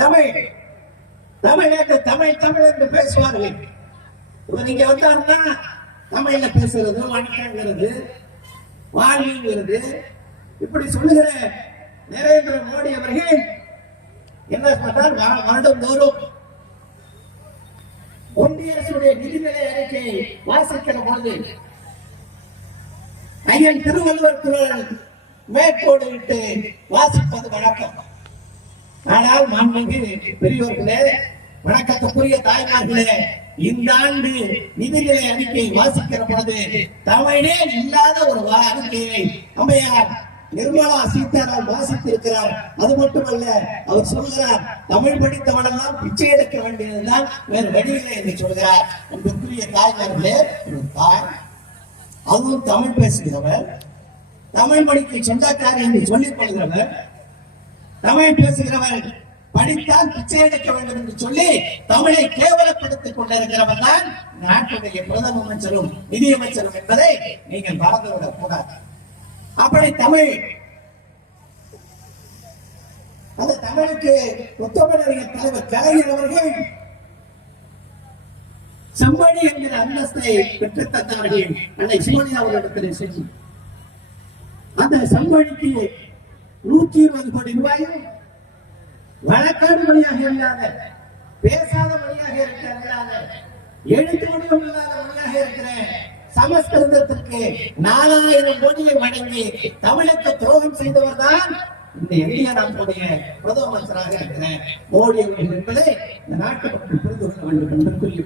தமிழ் தமிழ் என்று தமிழ் தமிழ் என்று பேசுவார்கள். இவர் இங்க வந்தாருன்னா தமிழ்ல பேசுறது, வணக்கங்கிறது, வாழ்வுங்கிறது இப்படி சொல்லுகிற நரேந்திர மோடி அவர்கள் என்ன சொன்னார்? வருடந்தோறும் ஒன்றிய அரசுடைய நிதிநிலை அறிக்கை வாசிக்கிற பொழுது ஐயன் திருவள்ளுவர் குரல் மேற்கோடு விட்டு வாசிப்பது வழக்கம். ஆனால் மாண்புமிகு பெரியோர்களே, வணக்கத்துக்குரிய தாய்மார்களே, இந்த ஆண்டு நிதிநிலை அறிக்கை வாசிக்கிற பொழுது தமிழே இல்லாத ஒரு அறிக்கையை அம்மையார் நிர்மலா சீதாராமன் வாசித்திருக்கிறார். அது மட்டுமல்ல, அவர் சொல்கிறார், தமிழ் படித்தவனெல்லாம் பிச்சை எடுக்க வேண்டியதுதான், வேறு வழியில்லை என்று சொல்கிறார். அன்புக்குரிய தாய்மார்களே, தாய் அதுவும் தமிழ் பேசுகிறவர், தமிழ் மொழிக்கு சொந்தக்காரி என்று சொல்லிக் கொள்கிறவர், தமிழ் பேசுகிறவர் படித்தால் பிச்சை எடுக்க வேண்டும் என்று சொல்லி தமிழை கேவலப்படுத்திக் கொண்டிருக்கிறவர் தான் நாட்டுடைய பிரதம அமைச்சரும் நிதியமைச்சரும் என்பதை நீங்கள் மறந்துவிடக் கூடாது. அப்படி தமிழ், அந்த தமிழுக்கு முத்தமிழறிஞர் தலைவர் கலைஞர் அவர்கள் செம்மொழி என்கிற அந்தஸ்தை பெற்றுத் தந்தார்கள். அன்னை சோனியா அவர்களிடத்தில் சென்று அந்த செம்மொழிக்கு 120 கோடி ரூபாயும் வழக்காடு மொழியாக இல்லாத, பேசாத மொழியாக இருக்கிற, எழுத்து வடிவம் இல்லாத மொழியாக இருக்கிற சமஸ்கிருதத்திற்கு 4000 கோடியை வழங்கி தமிழுக்கு துரோகம் செய்தவர் தான் இந்த இந்திய நாட்டுடைய பிரதம அமைச்சராக இருக்கிற மோடி அவர்கள் என்பதை இந்த நாட்டு மக்கள் புரிந்து கொள்ள வேண்டும் என்று கூறிய